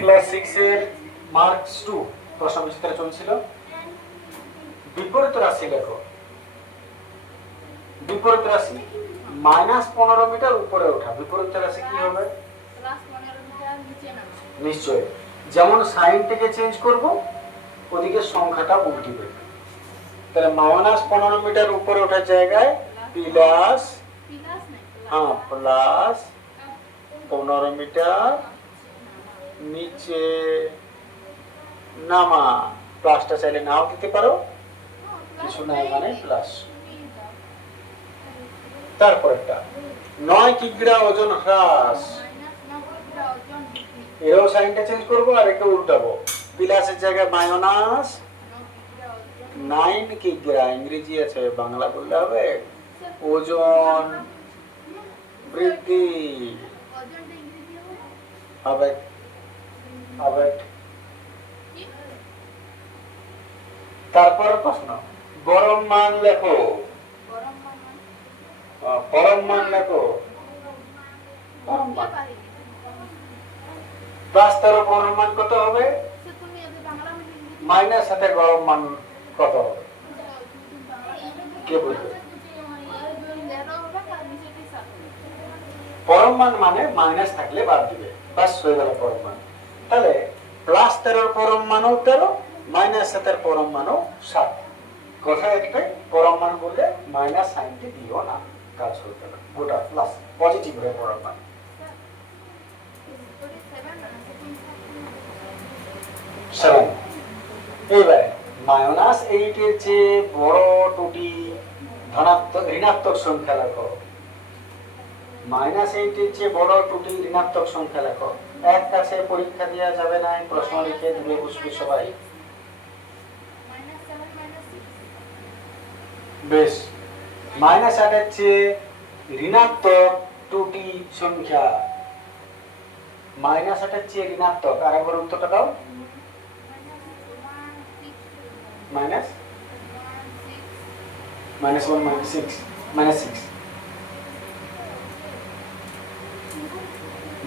Class 6 এর marks 2 প্রশ্ন বিস্তারে চলছিল। বিপরীত রাশি লেখো। বিপরীত রাশি -15 মিটার উপরে ওঠা। বিপরীত রাশি কি হবে? +15 মিটার নিচে নামা। নিশ্চয়, যেমন সাইনটাকে চেঞ্জ করব ওদিকে সংখ্যাটা উল্টিবে। তাহলে -15 মিটার উপরে ওঠার জায়গায় প্লাস প্লাস 15 মিটার নিচে নামা। প্লাসটা চাইলে নাও দিতে পারো, কিছু নাই মানে প্লাস। তারপর একটা 9 কিগ্রা ওজন হ্রাস। এরও সাইনটা চেঞ্জ করবো আর একে উল্টাবো। প্লাসের জায়গায় মাইনাস 9 কিগ্রা, ইংরেজি আছে বাংলা বললে হবে ওজন বৃদ্ধি হবে হবে। তারপর প্রশ্ন গরম মান লেখো। গরম মান লেখো। গরম মান +13 গরম মান কত হবে? মাইনাস সাথে গরম মান কত হবে? কে বলবে? পরম মান মানে মাইনাস থাকলে বাদ দিবে, বাস হয়ে গেল পরম মান। তাহলে +13 পরম মানও 13, -7 পরম মানও 7। কথা একটাই, পরম মান বললে মাইনাস সাইনটি দিও না, কাজ হয়ে গেল। গোটা প্লাস পজিটিভ হয়ে পরম মান। এইবারে -8 এর চেয়ে বড় দুটি ধনাত্মক ঋণাত্মক সংখ্যা লেখো। -8 এর চেয়ে বড় দুটি ঋণাত্মক সংখ্যা লেখো। এক কাছে পরীক্ষা দেওয়া যাবে না, প্রশ্ন লিখে দূরে বসবে সবাই। বেশ, -8 এর চেয়ে ঋণাত্মক দুটি সংখ্যা। -8 এর চেয়ে ঋণাত্মক, আর একবার উত্তরটা দাও। -1 -6 -6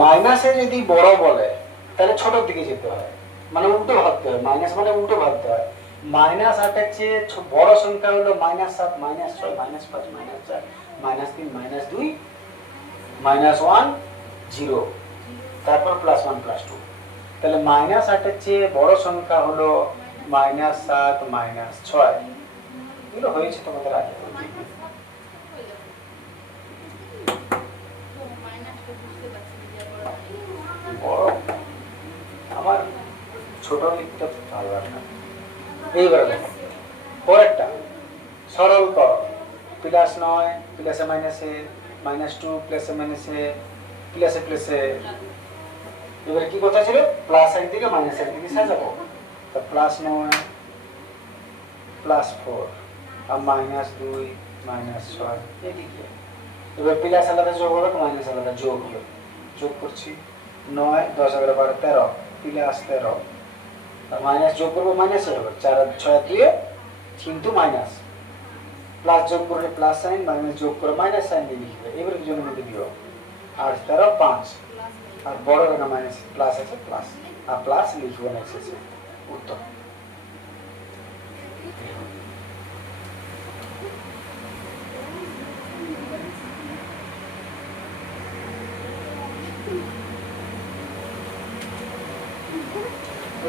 মাইনাসে যদি বড় বলে তাহলে ছোটর দিকে যেতে হয়, মানে উল্টো ভাবতে হয়। মাইনাস মানে উল্টো ভাবতে হয়। -8 এর চেয়ে বড় সংখ্যা হলো -7 -6 -5 -4 -3 -2 -1 0, তারপর +1 +2। তাহলে -8 এর চেয়ে বড় সংখ্যা হলো -7 -6। এগুলো হয়েছে তোমাদের আগে। আমার ছোট লিখতে ভালো লাগে না। এইবারে দেখো পরেরটা সরল কর। +9 প্লাসে মাইনাসে, -2 প্লাসে মাইনাসে, প্লাসে প্লাসে। এবারে কি কথা ছিল? প্লাস এর দিকে মাইনাসের দিকে সাজাবো। তো +9 +4 আর -2 -6 এদিকে। এবার প্লাস আলাদা যোগ হবে, মাইনাস আলাদা যোগ হবে। যোগ করছি 9 10 11 12 13 +13, আর মাইনাস যোগ করবো মাইনাস হবে 4 আর 6 দিয়ে কিন্তু মাইনাস। প্লাস যোগ করলে প্লাস সাইন, মাইনাস যোগ করে মাইনাস সাইন দিয়ে লিখবে। এবারে দুজনের মধ্যে বিয়োগ। 8 13 5, আর বড় না মাইনাস প্লাস আছে প্লাস, আর প্লাস লিখবো না এসেছে উত্তর।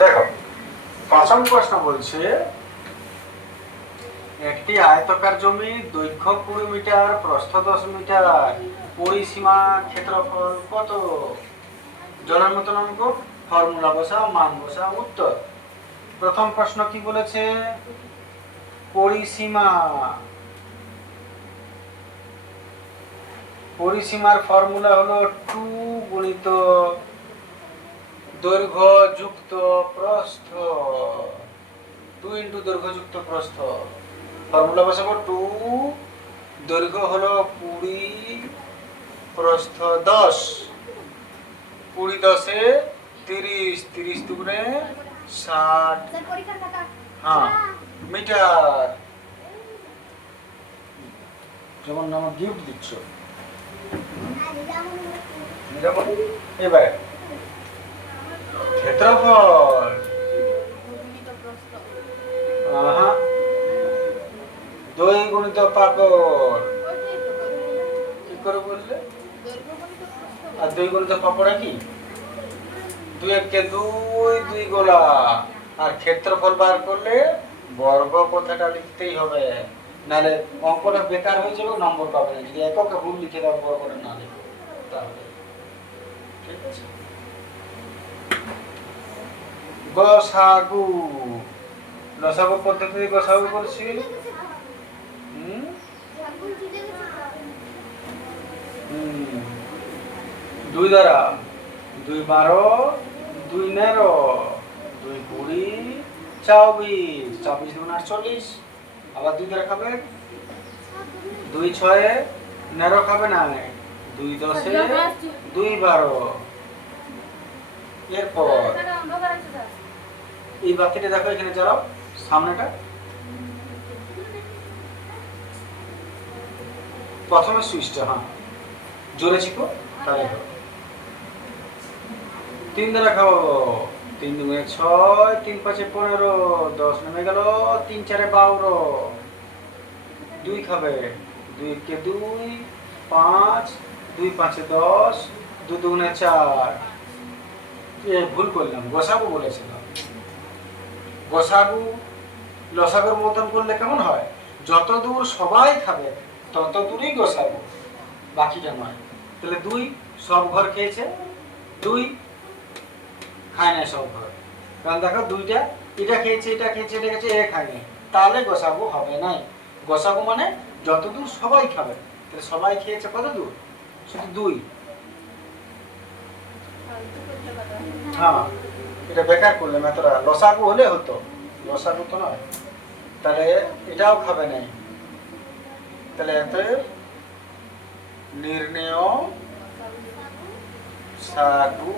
দেখো 5ম প্রশ্ন বলছে একটি আয়তাকার জমি দৈর্ঘ্য 20 মিটার, প্রস্থ 10 মিটার, পরিসীমা ক্ষেত্রফল কত? জলের মতন অঙ্ক, ফর্মুলা বসাও, মান বসাও, উত্তর। প্রথম প্রশ্ন কি বলেছে? পরিসীমা। পরিসীমার ফর্মুলা হলো 2 গুণিত দৈর্ঘ্য যুক্ত প্রস্থ। 2 ইন্টু দৈর্ঘ্য যুক্ত প্রস্থ। ফর্মুলা বসাবো 2, দৈর্ঘ্য হলো 20, প্রস্থ 10। 20 10 এ 30, 30 দুগুণে 60 হ্যাঁ মিটার। যেমন আমার গিফট দিচ্ছ। এবার ক্ষেত্রফল গুণিত প্রস্থ। আহা 2 গুণিত পাকড় ওইটাই তো বলে। কি করে বললে? দৈর্ঘ্য গুণিত প্রস্থ আর বলে। 2 গুণিত পাকড় কি 2 একে 2 2 গোলা আর ক্ষেত্রফল বার করলে বর্গ কথাটা লিখতেই হবে নালে অঙ্কটা বেকার হয়ে যাবে নম্বর পাবে না যদি এককে ভুল লিখে দাও বর্গটা না লিখো তাহলে ঠিক আছে গসাগু লসাগু পদ্ধতিতে গসাগু করছি হুম হুম 2 দ্বারা 2 12 2 13 2 20 24 24 গুণ 48 আবার 2 দ্বারা খাবে 2 6 19 খাবে না 2 10 2 12 এরপর অন্ধকার আছে স্যার। এই বাকিটা দেখো এখানে চালাও সামনেটা প্রথমে সুইচটা হ্যাঁ জোরে চিপো তাহলে হবে 3 দ্বারা খাবো 3 দুগুণে 6 3 5 15 10 নেমে গেল 3 4 12 2 খাবে 2 কে 2 5 2 5 10 2 দুগুণে 4 এ ভুল করলাম গোসাগু বলেছিলাম গোসাগু লসাগুর মতন করলে কেমন হয় যত দূর সবাই খাবে তত দূরই গোসাগু বাকিটা নয় তাহলে 2 সব ঘর খেয়েছে 2 খায় না সব ঘর কারণ দেখো 2টা এটা খেয়েছে এটা খেয়েছে এটা খেয়েছে এ খায় না তাহলে গোসাগু হবে না গোসাগু মানে যত দূর সবাই খাবে তাহলে সবাই খেয়েছে কত দূর শুধু 2 ফালতু করতে পারো। হ্যাঁ এটা বেকার করলাম এতটা লসাগু হলে হতো লসাগু তো নয় তাহলে এটাও খাবে নাই তাহলে এত নির্ণেয় সাগু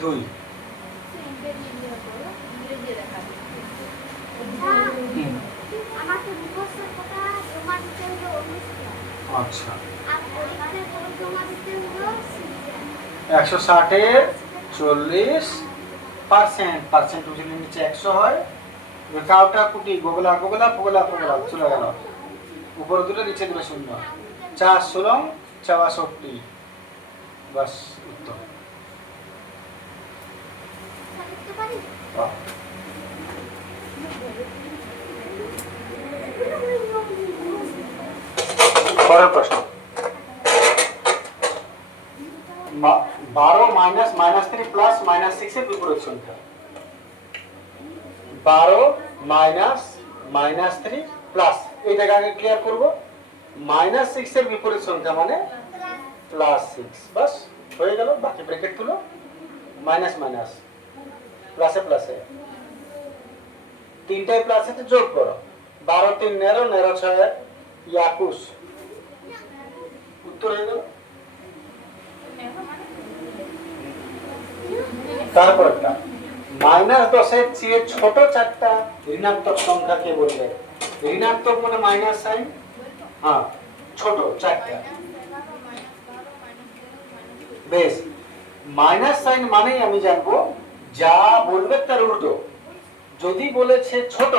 2 ইংরেজি দেখাবে। আমাকে মুখস্থের কথা জমা দিতে হলো অনুষ্ঠান আচ্ছা আর পরীক্ষায় বই জমা দিতে হলো সিজন 160 এর 40% পার্সেন্ট উঠলে নিচে 100 হয় কাউটা কুটি গোগলা গোগলা পোগলা পোগলা চলে গেল উপরে দুটো নিচে দুটো শূন্য 4 16 64 বাস উত্তর লিখতে পারি বাহ। পরের প্রশ্ন 12 মাইনাস -3 প্লাস -6 এর বিপরীত সংখ্যা 12 মাইনাস -3 প্লাস এইটাকে আগে ক্লিয়ার করব -6 এর বিপরীত সংখ্যা মানে +6 বাস হয়ে গেল বাকি ব্র্যাকেট তুলো মাইনাস মাইনাস প্লাসে প্লাসে তিনটাই প্লাসে তো যোগ করো 12 3 19 19 6 21 উত্তর হয়ে গেল তারপরটা -10 এর চেয়ে ছোট চারটা ঋণাত্মক সংখ্যাকে বলবে ঋণাত্মক মানে মাইনাস সাইন হ্যাঁ ছোট চারটা বেশ মাইনাস সাইন মানেই আমি জানবো যা বলবে তার উল্টো যদি বলেছে ছোট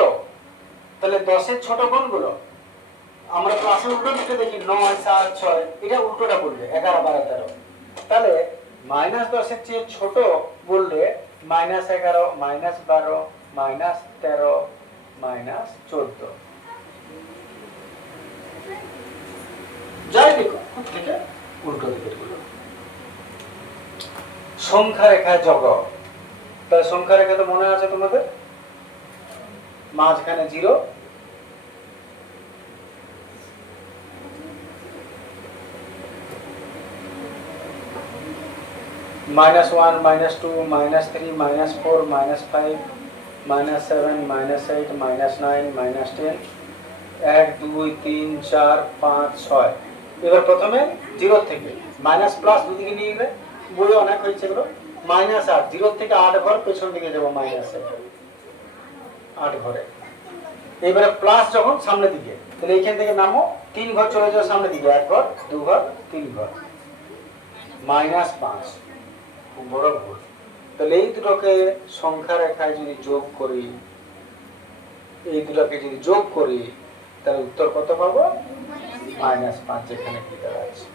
তাহলে 10 এর ছোট কোনগুলো আমরা ক্লাসে উল্টো দিকে দেখি 9 7 6 এটা উল্টোটা বলবে 11 12 13 তাহলে -10 এর চেয়ে ছোট বললে -11 -12 -13 -14 যাই দেখো থেকে উল্টো দিকে গুলো সংখ্যা রেখা জগ তাহলে সংখ্যা রেখা তো মনে আছে তোমাদের মাঝখানে 0 -1 -2 -3 -4 -5 -7 -8 -9 -10 1 2 3 4 5 6 এবার প্রথমে 0 থেকে মাইনাস প্লাস দুদিকে নিয়ে গেলে বই অনেক হয়েছে এগুলো -8 0 থেকে 8 ঘর পেছন দিকে যাব মাইনাসে 8 ঘরে এবারে প্লাস যখন সামনে দিকে তাহলে এইখান থেকে নামো 3 ঘর চলে যাও সামনে দিকে 1 ঘর 2 ঘর 3 ঘর -5 খুব বড় ভুল। তাহলে এই দুটোকে সংখ্যা রেখায় যদি যোগ করি, এই দুটোকে যদি যোগ করি, তাহলে উত্তর কত পাবো? -5 এখানে কি দেওয়া আছে।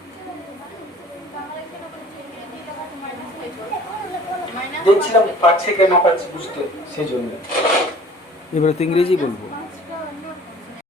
দেখছিলাম পাচ্ছে কেন পাচ্ছে বুঝতে, সেই জন্য। এবারে তো ইংরেজি বলবো।